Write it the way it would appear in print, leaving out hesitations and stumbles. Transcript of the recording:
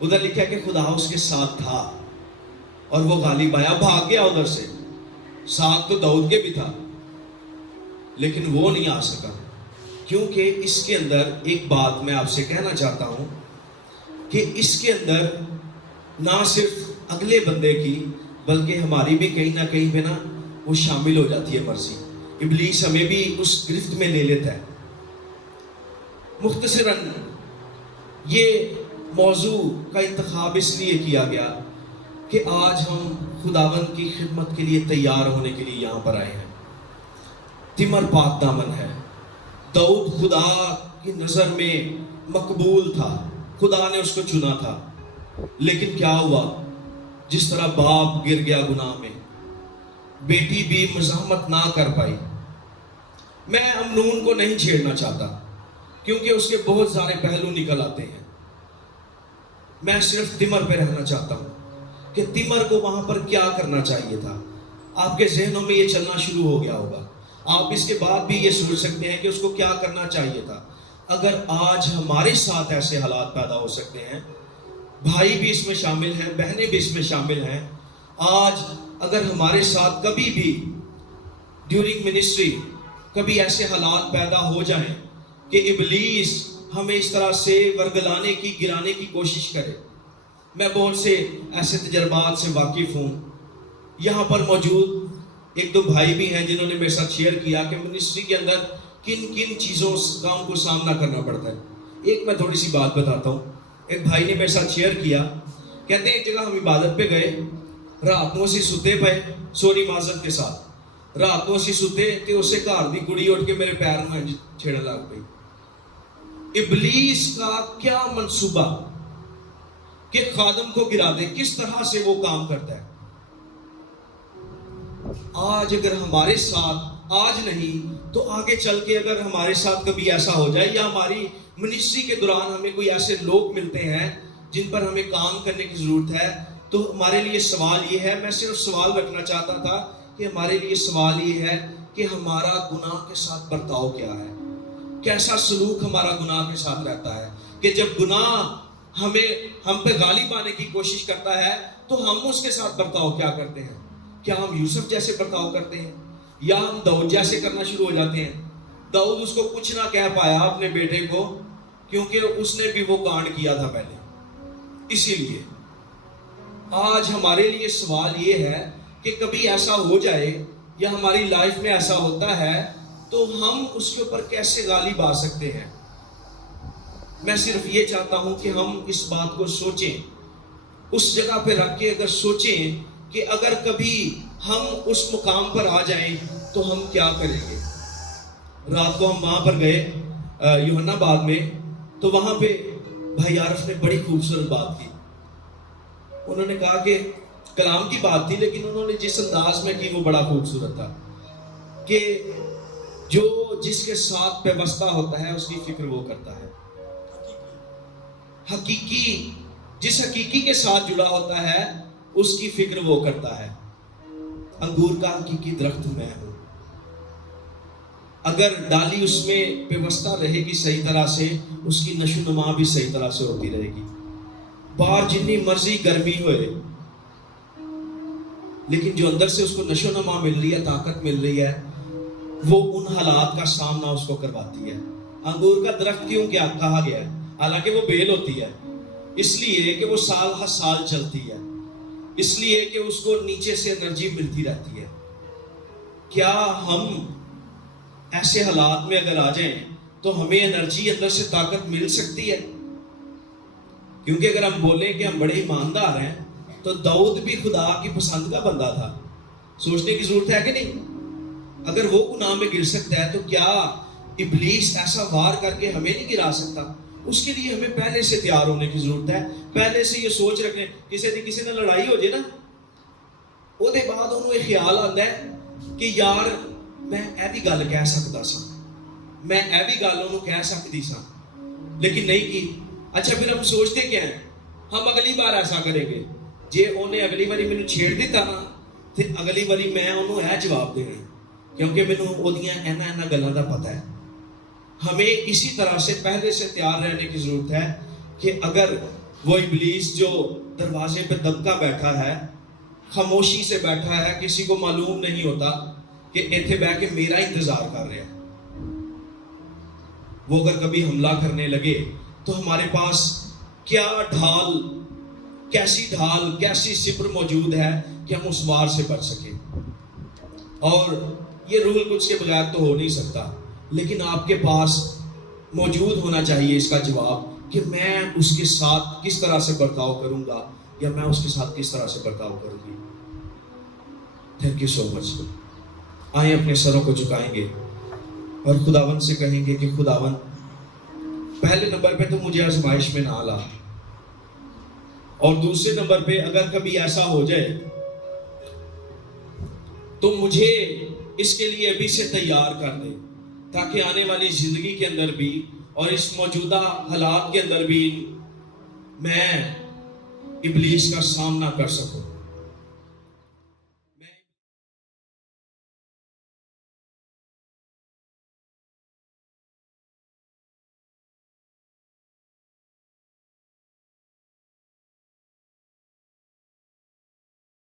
ادھر لکھا ہے کہ خدا اس کے ساتھ تھا اور وہ غالب آیا, بھاگ گیا ادھر سے. ساتھ تو داؤد کے بھی تھا لیکن وہ نہیں آ سکا, کیونکہ اس کے اندر ایک بات میں آپ سے کہنا چاہتا ہوں کہ اس کے اندر نہ صرف اگلے بندے کی بلکہ ہماری بھی کہیں نہ کہیں پہ نا وہ شامل ہو جاتی ہے مرضی. ابلیس ہمیں بھی اس گرفت میں لے لیتا ہے. مختصراً یہ موضوع کا انتخاب اس لیے کیا گیا کہ آج ہم خداوند کی خدمت کے لیے تیار ہونے کے لیے یہاں پر آئے ہیں. تمر پاک دامن ہے. داؤد خدا کی نظر میں مقبول تھا, خدا نے اس کو چنا تھا, لیکن کیا ہوا؟ جس طرح باپ گر گیا گناہ میں, بیٹی بھی مزاحمت نہ کر پائی. میں امنون کو نہیں چھیڑنا چاہتا کیونکہ اس کے بہت سارے پہلو نکل آتے ہیں. میں صرف تمر پہ رہنا چاہتا ہوں کہ تمر کو وہاں پر کیا کرنا چاہیے تھا. آپ کے ذہنوں میں یہ چلنا شروع ہو گیا ہوگا. آپ اس کے بعد بھی یہ سوچ سکتے ہیں کہ اس کو کیا کرنا چاہیے تھا. اگر آج ہمارے ساتھ ایسے حالات پیدا ہو سکتے ہیں, بھائی بھی اس میں شامل ہیں, بہنیں بھی اس میں شامل ہیں, آج اگر ہمارے ساتھ کبھی بھی ڈیورنگ منسٹری کبھی ایسے حالات پیدا ہو جائیں کہ ابلیس ہمیں اس طرح سے ورگلانے کی, گرانے کی کوشش کرے. میں بہت سے ایسے تجربات سے واقف ہوں. یہاں پر موجود ایک دو بھائی بھی ہیں جنہوں نے میرے ساتھ شیئر کیا کہ منسٹری کے اندر کن کن چیزوں کا ان کو سامنا کرنا پڑتا ہے. ایک میں تھوڑی سی بات بتاتا ہوں. ایک بھائی نے میرے ساتھ شیئر کیا, کہتے ہیں ایک جگہ ہم عبادت پہ گئے, رات کو اسی ستے پے, سوری معذرت کے ساتھ, رات کو اسی ستے تے اسے گھر دی کڑی اٹھ کے میرے پیر میں چھیڑن لگ پئی. ابلیس کا کیا منصوبہ کہ خادم کو گرا دے, کس طرح سے وہ کام کرتا ہے. آج اگر ہمارے ساتھ, آج نہیں تو آگے چل کے اگر ہمارے ساتھ کبھی ایسا ہو جائے یا ہماری منسٹری کے دوران ہمیں کوئی ایسے لوگ ملتے ہیں جن پر ہمیں کام کرنے کی ضرورت ہے, تو ہمارے لیے سوال یہ ہے, میں صرف سوال رکھنا چاہتا تھا کہ ہمارے لیے سوال یہ ہے کہ ہمارا گناہ کے ساتھ برتاؤ کیا ہے, کیسا سلوک ہمارا گناہ کے ساتھ رہتا ہے. کہ جب گناہ ہم پہ غالب آنے کی کوشش کرتا ہے تو ہم اس کے ساتھ برتاؤ کیا کرتے ہیں. کیا ہم یوسف جیسے برتاؤ کرتے ہیں یا ہم داؤد جیسے کرنا شروع ہو جاتے ہیں. داؤد اس کو کچھ نہ کہہ پایا اپنے بیٹے کو کیونکہ اس نے بھی وہ کانڈ کیا تھا پہلے. اسی لیے آج ہمارے لیے سوال یہ ہے کہ کبھی ایسا ہو جائے یا ہماری لائف میں ایسا ہوتا ہے تو ہم اس کے اوپر کیسے غالب آ سکتے ہیں. میں صرف یہ چاہتا ہوں کہ ہم اس بات کو سوچیں, اس جگہ پہ رکھ کے اگر سوچیں کہ اگر کبھی ہم اس مقام پر آ جائیں تو ہم کیا کریں گے. رات کو ہم وہاں پر گئے یوحنا آباد میں, تو وہاں پہ بھائی عارف نے بڑی خوبصورت بات کی. انہوں نے کہا کہ کلام کی بات تھی لیکن انہوں نے جس انداز میں کی وہ بڑا خوبصورت تھا کہ جو جس کے ساتھ پیوستہ ہوتا ہے اس کی فکر وہ کرتا ہے. حقیقی, جس حقیقی کے ساتھ جڑا ہوتا ہے اس کی فکر وہ کرتا ہے. انگور کا حقیقی درخت میں ہوں, اگر ڈالی اس میں پیوستہ رہے گی صحیح طرح سے, اس کی نشو و نما بھی صحیح طرح سے ہوتی رہے گی. باہر جتنی مرضی گرمی ہوئے لیکن جو اندر سے اس کو نشو و نما مل رہی ہے, طاقت مل رہی ہے, وہ ان حالات کا سامنا اس کو کرواتی ہے. انگور کا درخت کیوں کیا کہا گیا ہے؟ حالانکہ وہ بیل ہوتی ہے اس لیے کہ وہ سال ہر سال چلتی ہے, اس لیے کہ اس کو نیچے سے انرجی ملتی رہتی ہے. کیا ہم ایسے حالات میں اگر آ جائیں تو ہمیں انرجی اندر سے طاقت مل سکتی ہے؟ کیونکہ اگر ہم بولیں کہ ہم بڑے ایماندار ہیں تو داؤد بھی خدا کی پسند کا بندہ تھا. سوچنے کی ضرورت ہے کہ نہیں؟ اگر وہ گناہ میں گر سکتا ہے تو کیا ابلیس ایسا وار کر کے ہمیں نہیں گرا سکتا؟ اس کے لیے ہمیں پہلے سے تیار ہونے کی ضرورت ہے. پہلے سے یہ سوچ رکھنے, کسی نے لڑائی ہو جائے نا, وہ دے بعد انہوں یہ خیال آتا ہے کہ یار میں اے بھی گل کہہ سکتا سا, میں اے بھی گل انہوں کہہ سکتی سا, لیکن نہیں کی. اچھا پھر ہم سوچتے کیا ہیں, ہم اگلی بار ایسا کریں گے, جے انہیں اگلی باری مینوں چھیڑ دیتا نا پھر اگلی باری میں انہوں اے جواب دینا کیونکہ مینوں اودیاں اینا گلاں دا پتہ ہے. ہمیں اسی طرح سے پہلے سے تیار رہنے کی ضرورت ہے کہ اگر وہ ابلیس جو دروازے پہ دبکا بیٹھا ہے, خاموشی سے بیٹھا ہے, کسی کو معلوم نہیں ہوتا کہ ایتھے بہ کے میرا انتظار کر رہے ہیں. وہ اگر کبھی حملہ کرنے لگے تو ہمارے پاس کیا ڈھال, کیسی سپر موجود ہے کہ ہم اس وار سے بچ سکیں. اور یہ روح القدس کے بغیر تو ہو نہیں سکتا, لیکن آپ کے پاس موجود ہونا چاہیے اس کا جواب کہ میں اس کے ساتھ کس طرح سے برتاؤ کروں گا, یا میں اس کے ساتھ کس طرح سے برتاؤ کروں گی. تھینک یو سو مچ. آئیں اپنے سروں کو جھکائیں گے اور خداوند سے کہیں گے کہ خداوند, پہلے نمبر پہ تو مجھے آزمائش میں نہ لا, اور دوسرے نمبر پہ اگر کبھی ایسا ہو جائے تو مجھے اس کے لیے ابھی سے تیار کر دے, تاکہ آنے والی زندگی کے اندر بھی اور اس موجودہ حالات کے اندر بھی میں ابلیس کا سامنا کر سکوں.